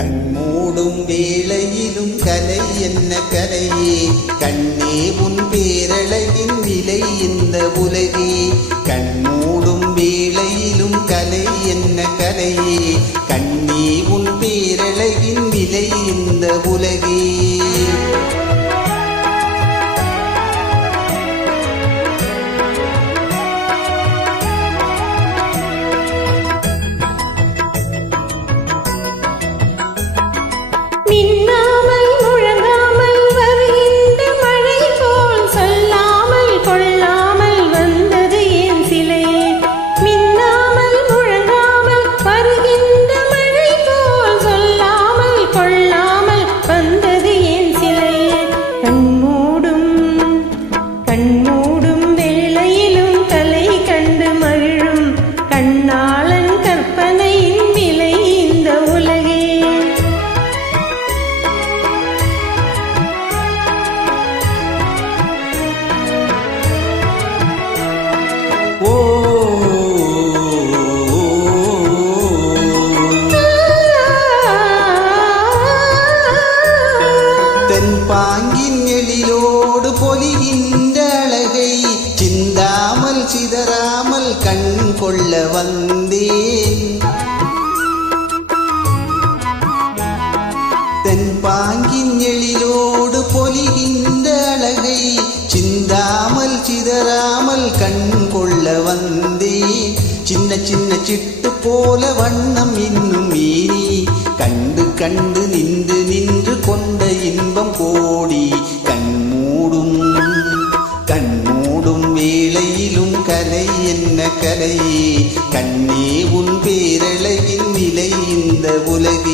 கண்மூடும் வேளையிலும் கலை என்ன கலையே, கண்ணே உன் பேரழகின் விலை இந்த உலகே. கண்மூடும் வேளையிலும் கலை என்ன கலையே, கண்ணே உன் பேரழகின் விலை இந்த உலகே. கண்மூடும் வேளையிலும் கலை கண்டு மகிழும் கண்ணாளன் கற்பனையின் விலை இந்த உலகே. ஓ தென்பாங்கின் எழிலோடு பொலிகின்ற அழகை சிந்தாமல் சிதறாமல் கண் கொள்ள வந்தேன். தென்பாங்கின் எழிலோடு பொலிகின்ற அழகை சிந்தாமல் சிதறாமல் கண் கொள்ள வந்தேன். சின்ன சின்ன சிட்டு போல வண்ணம் இன்னும் மீறி கண்டு கண்டு நின்று நின்று கொண்ட இன்பம் கோடி. கண்மூடும் கண்மூடும் வேளையிலும் கலை என்ன கலையே, கண்ணே உன் பேரழகின் விலை இந்த உலகே.